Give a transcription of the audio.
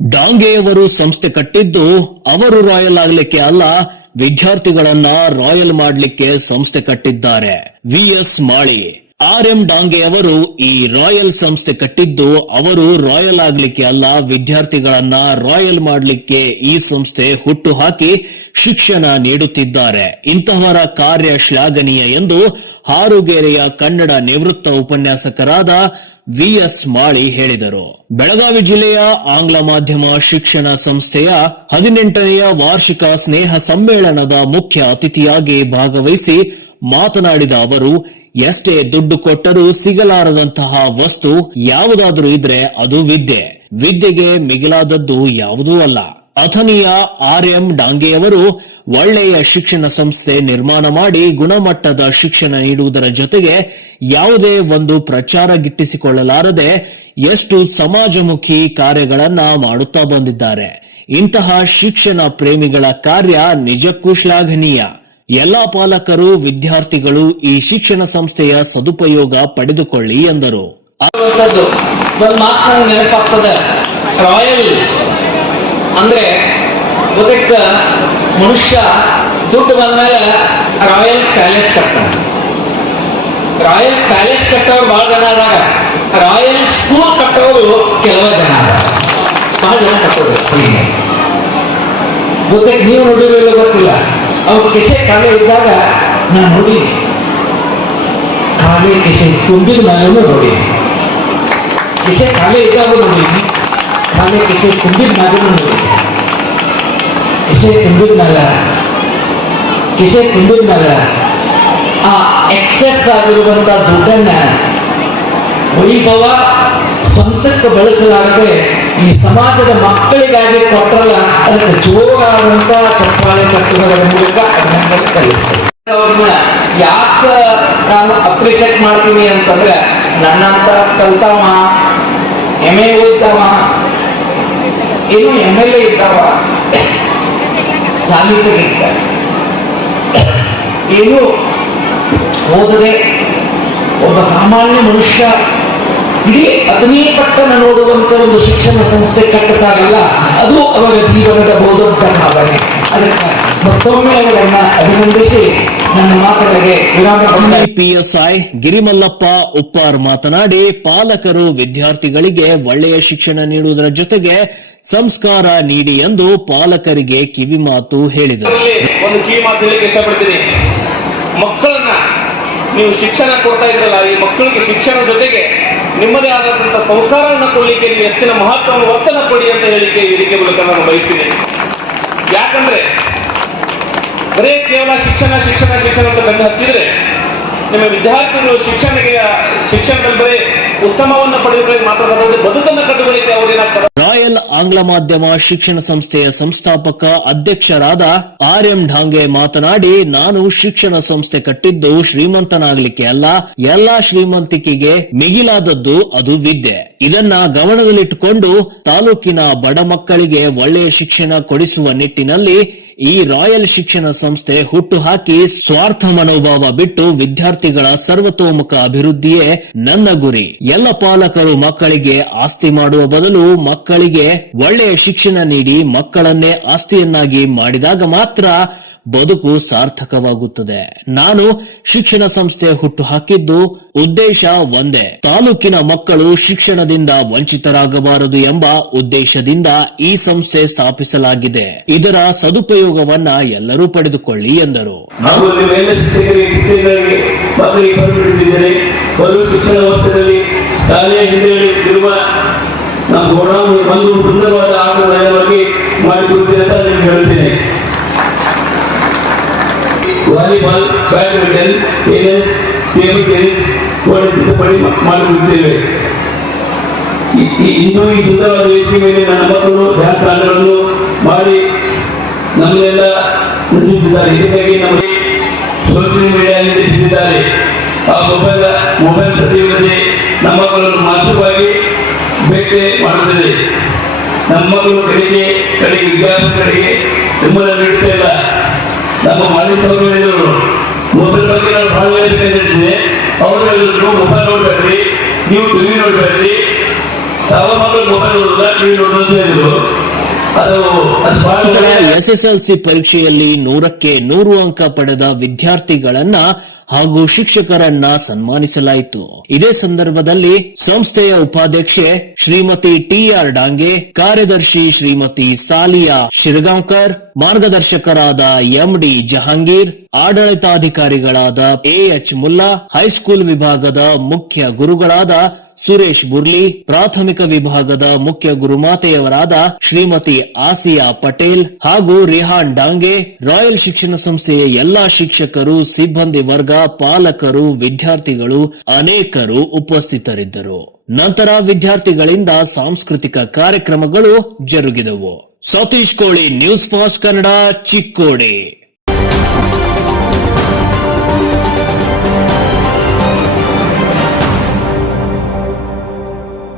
ಡಾಂಗೆಯವರು ಸಂಸ್ಥೆ ಕಟ್ಟಿದ್ದು ಅವರು ರಾಯಲ್ ಆಗ್ಲಿಕ್ಕೆ ಅಲ್ಲ, ವಿದ್ಯಾರ್ಥಿಗಳನ್ನ ರಾಯಲ್ ಮಾಡ್ಲಿಕ್ಕೆ ಸಂಸ್ಥೆ ಕಟ್ಟಿದ್ದಾರೆ. V. S. Mali. R. M. Dange ಅವರು ಈ ರಾಯಲ್ ಸಂಸ್ಥೆ ಕಟ್ಟಿದ್ದು ಅವರು ರಾಯಲ್ ಆಗ್ಲಿಕ್ಕೆ ಅಲ್ಲ, ವಿದ್ಯಾರ್ಥಿಗಳನ್ನ ರಾಯಲ್ ಮಾಡ್ಲಿಕ್ಕೆ ಈ ಸಂಸ್ಥೆ ಹುಟ್ಟು ಹಾಕಿ ಶಿಕ್ಷಣ ನೀಡುತ್ತಿದ್ದಾರೆ. ಇಂತಹವರ ಕಾರ್ಯ ಶ್ಲಾಘನೀಯ ಎಂದು ಹಾರುಗೆರೆಯ ಕನ್ನಡ ನಿವೃತ್ತ ಉಪನ್ಯಾಸಕರಾದ ವಿಎಸ್ ಮಾಳಿ ಹೇಳಿದರು. ಬೆಳಗಾವಿ ಜಿಲ್ಲೆಯ ಆಂಗ್ಲ ಮಾಧ್ಯಮ ಶಿಕ್ಷಣ ಸಂಸ್ಥೆಯ ಹದಿನೆಂಟನೆಯ ವಾರ್ಷಿಕ ಸ್ನೇಹ ಸಮ್ಮೇಳನದ ಮುಖ್ಯ ಅತಿಥಿಯಾಗಿ ಭಾಗವಹಿಸಿ ಮಾತನಾಡಿದ ಅವರು, ಎಷ್ಟೇ ದುಡ್ಡು ಕೊಟ್ಟರೂ ಸಿಗಲಾರದಂತಹ ವಸ್ತು ಯಾವುದಾದ್ರೂ ಇದ್ರೆ ಅದು ವಿದ್ಯೆ. ವಿದ್ಯೆಗೆ ಮಿಗಿಲಾದದ್ದು ಯಾವುದೂ ಅಲ್ಲ. ಅಥನಿಯ ಆರ್ ಎಂ ಡಾಂಗೆಯವರು ಒಳ್ಳೆಯ ಶಿಕ್ಷಣ ಸಂಸ್ಥೆ ನಿರ್ಮಾಣ ಮಾಡಿ ಗುಣಮಟ್ಟದ ಶಿಕ್ಷಣ ನೀಡುವುದರ ಜೊತೆಗೆ ಯಾವುದೇ ಒಂದು ಪ್ರಚಾರ ಗಿಟ್ಟಿಸಿಕೊಳ್ಳಲಾರದೆ ಎಷ್ಟು ಸಮಾಜಮುಖಿ ಕಾರ್ಯಗಳನ್ನ ಮಾಡುತ್ತಾ ಬಂದಿದ್ದಾರೆ. ಇಂತಹ ಶಿಕ್ಷಣ ಪ್ರೇಮಿಗಳ ಕಾರ್ಯ ನಿಜಕ್ಕೂ ಶ್ಲಾಘನೀಯ. ಎಲ್ಲಾ ಪಾಲಕರು, ವಿದ್ಯಾರ್ಥಿಗಳು ಈ ಶಿಕ್ಷಣ ಸಂಸ್ಥೆಯ ಸದುಪಯೋಗ ಪಡೆದುಕೊಳ್ಳಿ ಎಂದರು ಅನ್ನುವಂಥದ್ದು ಒಂದು ಮಾತು ನಂಗೆ ನೆನಪಾಗ್ತದೆ ರಾಯಲ್ ಅಂದ್ರೆ ಬದುಕ ಮನುಷ್ಯ ದುಡ್ಡು ಬಂದ್ಮೇಲೆ ರಾಯಲ್ ಪ್ಯಾಲೇಸ್ ಕಟ್ತಾನೆ. ರಾಯಲ್ ಪ್ಯಾಲೇಸ್ ಕಟ್ಟೋರು ಬಹಳ ಜನ ಅದಾಗ ರಾಯಲ್ ಸ್ಕೂಲ್ ಕಟ್ಟೋರು ಕೆಲವು ಜನ ಬಹಳ ಜನ ಕಟ್ಟೋದು ಬುದ್ಧಕ್ಕೆ ನೀವು ನೋಡಿರೋ ಗೊತ್ತಿಲ್ಲ. ಅವ್ರ ಕಿಸೆ ಖಾಲಿ ಇದ್ದಾಗ ನಾನು ನೋಡಿ ಖಾಲಿ ಕಿಸೆ ತುಂಬಿದ ಮೇಲೂ ನೋಡಿ ಕಿಸೆ ಖಾಲಿ ಇದ್ದಾಗ ನೋಡಿನಿ. ಖಾಲಿ ಕಿಸೆ ತುಂಬಿದ ಮೇಲೂ ನೋಡಿ ಕಿಸೆ ತುಂಬಿದ ಮೇಲೆ ಕಿಸೆ ತುಂಬಿದ ಆ ಎಕ್ಸೆಸ್ ಆಗಿರುವಂತ ದುಡ್ಡನ್ನ ವೈಭವ ಸ್ವಂತಕ್ಕೆ ಬಳಸಲಾಗದೆ ಈ ಸಮಾಜದ ಮಕ್ಕಳಿಗಾಗಿ ಕೊಟ್ಟರಲ್ಲ ಅದಕ್ಕೆ ಜೋರಾದಂತ ಚಪ್ಪಾಳೆ ಕಟ್ಟುವುದರ ಮೂಲಕ ಅದನ್ನು ಸಲ್ಲಿಸ್ತೇನೆ ಅವ್ರನ್ನ ಯಾಕೆ ನಾನು ಅಪ್ರಿಷಿಯೇಟ್ ಮಾಡ್ತೀನಿ ಅಂತಂದ್ರೆ ನನ್ನಂತ ಕಲ್ತವ ಎಂ ಎ ಓದ್ತವ ಏನು ಎಂ ಎಲ್ ಎ ಇದ್ದಾವ. ಸಾಲಿತಗಿದ್ದ ಏನು? ಓದದೆ ಒಬ್ಬ ಸಾಮಾನ್ಯ ಮನುಷ್ಯ ಇಡೀ ಅಗ್ನಿ ಪಟ್ಟಣ ನೋಡುವಂತ ಒಂದು ಶಿಕ್ಷಣ ಸಂಸ್ಥೆ ಕಟ್ಟುತ್ತಾರಲ್ಲ, ಅದು ಅವರ ಜೀವನದ ಬಹುದೊಡ್ಡ ಹಾಗಾಗಿ ಅದಕ್ಕೆ ಮತ್ತೊಮ್ಮೆ ಅವರನ್ನ ಅಭಿನಂದಿಸಿ. ಪಿಎಸ್ಐ ಗಿರಿಮಲ್ಲಪ್ಪ ಉಪ್ಪಾರ್ ಮಾತನಾಡಿ ಪಾಲಕರು ವಿದ್ಯಾರ್ಥಿಗಳಿಗೆ ಒಳ್ಳೆಯ ಶಿಕ್ಷಣ ನೀಡುವುದರ ಜೊತೆಗೆ ಸಂಸ್ಕಾರ ನೀಡಿ ಎಂದು ಪಾಲಕರಿಗೆ ಕಿವಿಮಾತು ಹೇಳಿದರು. ಇದರಲ್ಲಿ ಒಂದು ಕೀ ಮಾತು ಹೇಳಲಿಕ್ಕೆ ಇಷ್ಟಪಡ್ತೀನಿ. ಮಕ್ಕಳನ್ನ ನೀವು ಶಿಕ್ಷಣ ಕೊಡ್ತಾ ಇದ್ರಲ್ಲ ಈ ಮಕ್ಕಳಿಗೆ ಶಿಕ್ಷಣ ಜೊತೆಗೆ ನಿಮ್ಮದೇ ಆದಂತಹ ಸಂಸ್ಕಾರವನ್ನು ಕೊಡಲಿಕ್ಕೆ ನೀವು ಹೆಚ್ಚಿನ ಮಹತ್ವವನ್ನು ಒತ್ತನ ಕೊಡಿ ಅಂತ ಹೇಳಿಕೆ ರೀತಿಯ ಮೂಲಕ ನಾನು ಬಯಸ್ತೀನಿ. ಯಾಕಂದ್ರೆ ಬರೇ ಕೇವಲ ಶಿಕ್ಷಣ ಶಿಕ್ಷಣ ಶಿಕ್ಷಣ ಅಂತ ಬೆನ್ನು ಹತ್ತಿದ್ರೆ ನಿಮ್ಮ ವಿದ್ಯಾರ್ಥಿಗಳು ಶಿಕ್ಷಣಕ್ಕೆ, ಶಿಕ್ಷಣದಲ್ಲಿ ಬರೀ ಉತ್ತಮವನ್ನು ಪಡೆದುಕೊಳ್ಳಿ ಮಾತ್ರ ಬದುಕನ್ನು ಕಂಡುಕೊಳ್ಳಿ ಅವರೇನಾಗ್ತಾರೆ ರಾಯಲ್ ಆಂಗ್ಲ ಮಾಧ್ಯಮ ಶಿಕ್ಷಣ ಸಂಸ್ಥೆಯ ಸಂಸ್ಥಾಪಕ ಅಧ್ಯಕ್ಷರಾದ ಆರ್ ಎಂ ಢಾಂಗೆ ಮಾತನಾಡಿ, ನಾನು ಶಿಕ್ಷಣ ಸಂಸ್ಥೆ ಕಟ್ಟಿದ್ದು ಶ್ರೀಮಂತನಾಗ್ಲಿಕ್ಕೆ ಅಲ್ಲ, ಎಲ್ಲಾ ಶ್ರೀಮಂತಿಕೆಗೆ ಮಿಗಿಲಾದದ್ದು ಅದು ವಿದ್ಯೆ. ಇದನ್ನ ಗಮನದಲ್ಲಿಟ್ಟುಕೊಂಡು ತಾಲೂಕಿನ ಬಡ ಮಕ್ಕಳಿಗೆ ಒಳ್ಳೆಯ ಶಿಕ್ಷಣ ಕೊಡಿಸುವ ನಿಟ್ಟಿನಲ್ಲಿ ಈ ರಾಯಲ್ ಶಿಕ್ಷಣ ಸಂಸ್ಥೆ ಹುಟ್ಟು ಹಾಕಿ ಸ್ವಾರ್ಥ ಮನೋಭಾವ ಬಿಟ್ಟು ವಿದ್ಯಾರ್ಥಿಗಳ ಸರ್ವತೋಮುಖ ಅಭಿವೃದ್ಧಿಯೇ ನನ್ನ ಗುರಿ. ಎಲ್ಲ ಪಾಲಕರು ಮಕ್ಕಳಿಗೆ ಆಸ್ತಿ ಮಾಡುವ ಬದಲು ಮಕ್ಕಳಿಗೆ ಒಳ್ಳೆಯ ಶಿಕ್ಷಣ ನೀಡಿ ಮಕ್ಕಳನ್ನೇ ಆಸ್ತಿಯನ್ನಾಗಿ ಮಾಡಿದಾಗ ಮಾತ್ರ ಬದುಕು ಸಾರ್ಥಕವಾಗುತ್ತದೆ. ನಾನು ಶಿಕ್ಷಣ ಸಂಸ್ಥೆ ಹುಟ್ಟು ಹಾಕಿದ್ದು ಉದ್ದೇಶ ಒಂದೇ. ತಾಲೂಕಿನ ಮಕ್ಕಳು ಶಿಕ್ಷಣದಿಂದ ವಂಚಿತರಾಗಬಾರದು ಎಂಬ ಉದ್ದೇಶದಿಂದ ಈ ಸಂಸ್ಥೆ ಸ್ಥಾಪಿಸಲಾಗಿದೆ. ಇದರ ಸದುಪಯೋಗವನ್ನ ಎಲ್ಲರೂ ಪಡೆದುಕೊಳ್ಳಿ ಎಂದರು. ನಮ್ಮ ಗೋಡಾಮು ಒಂದು ಸುಂದರವಾದ ಆಟವಾಗಿ ಮಾಡಿಕೊಡ್ತೇನೆ ಅಂತ ನಿಮ್ಗೆ ಹೇಳ್ತೇನೆ. Volleyball, badminton tennis table tennis court ಸಿದ್ಧಪಡಿ ಮಾಡಿಕೊಡುತ್ತೇವೆ. ಈ- ಈ- ಸುಂದರವಾದ ವೇದಿಕೆ ಮೇಲೆ ನನ್ನ ಮಕ್ಕಳು ಡ್ಯಾನ್ಸ್ ಆಟಗಳನ್ನು ಮಾಡಿ ನಮ್ಮನ್ನೆಲ್ಲ ನಡೆಸುತ್ತಿದ್ದಾರೆ ಇದಕ್ಕಾಗಿ ನಮಗೆ ಸೋಷಿಯಲ್ ಮೀಡಿಯಾದಲ್ಲಿ ನಿರ್ದೇಶಿಸಿದ್ದಾರೆ ಆ ಮೊಬೈಲ್ ಮೊಬೈಲ್ ಸತಿಯಿಲ್ಲದೆ ನಮ್ಮ ಮಕ್ಕಳನ್ನು ಮಾನಸಿಕವಾಗಿ ಭೇಟಿ ಮಾಡುತ್ತದೆ. ನಮ್ಮ ಮಕ್ಕಳು ಕಡೆಗೆ ಕಡೆಗೆ ವಿದ್ಯಾರ್ಥಿ ಕಡೆಗೆ ಬೆಂಬಲ ನೀಡುತ್ತಿಲ್ಲ ನಮ್ಮ ಮಾಜಿ ಸಹೋದರಿಗಳು ಮೊಬೈಲ್ ಬಗ್ಗೆ ನಾನು ಬಹಳ ಹೇಳ್ತೇನೆ ಅವರೆಲ್ಲರೂ ಮೊಬೈಲ್ ನೋಡ್ಬೇಡ್ರಿ ನೀವು ಟಿವಿ ನೋಡ್ಬೇಡ್ರಿ ಯಾವ ಮಕ್ಕಳು ಮೊಬೈಲ್ ನೋಡೋಲ್ಲ ಟಿವಿ ನೋಡೋದು ಅಂತ ಹೇಳಿದ್ರು. ಅದು ಅದು ಬಹಳ ನಂತರ ಎಸ್ಎಸ್ಎಲ್ಸಿ ಪರೀಕ್ಷೆಯಲ್ಲಿ ನೂರಕ್ಕೆ ನೂರು ಅಂಕ ಪಡೆದ ವಿದ್ಯಾರ್ಥಿಗಳನ್ನ ಹಾಗೂ ಶಿಕ್ಷಕರನ್ನ ಸನ್ಮಾನಿಸಲಾಯಿತು. ಇದೇ ಸಂದರ್ಭದಲ್ಲಿ ಸಂಸ್ಥೆಯ ಉಪಾಧ್ಯಕ್ಷೆ ಶ್ರೀಮತಿ ಟಿಆರ್ ಡಾಂಗೆ ಕಾರ್ಯದರ್ಶಿ ಶ್ರೀಮತಿ ಸಾಲಿಯಾ ಶಿರಗಾಂಕರ್ ಮಾರ್ಗದರ್ಶಕರಾದ MD Jahangir ಆಡಳಿತಾಧಿಕಾರಿಗಳಾದ A H Mulla high school ವಿಭಾಗದ ಮುಖ್ಯ ಗುರುಗಳಾದ ಸುರೇಶ್ ಬುರ್ಲಿ, ಪ್ರಾಥಮಿಕ ವಿಭಾಗದ ಮುಖ್ಯ ಗುರುಮಾತೆಯವರಾದ ಶ್ರೀಮತಿ ಆಸಿಯಾ ಪಟೇಲ್ ಹಾಗೂ ರಿಹಾನ್ ಡಾಂಗೆ, ರಾಯಲ್ ಶಿಕ್ಷಣ ಸಂಸ್ಥೆಯ ಎಲ್ಲಾ ಶಿಕ್ಷಕರು, ಸಿಬ್ಬಂದಿ ವರ್ಗ, ಪಾಲಕರು, ವಿದ್ಯಾರ್ಥಿಗಳು ಅನೇಕರು ಉಪಸ್ಥಿತರಿದ್ದರು. ನಂತರ ವಿದ್ಯಾರ್ಥಿಗಳಿಂದ ಸಾಂಸ್ಕೃತಿಕ ಕಾರ್ಯಕ್ರಮಗಳು ಜರುಗಿದವು. ಸತೀಶ್ ಕೋಳಿ, ನ್ಯೂಸ್ ಫಾಸ್ಟ್ ಕನ್ನಡ, ಚಿಕ್ಕೋಡಿ.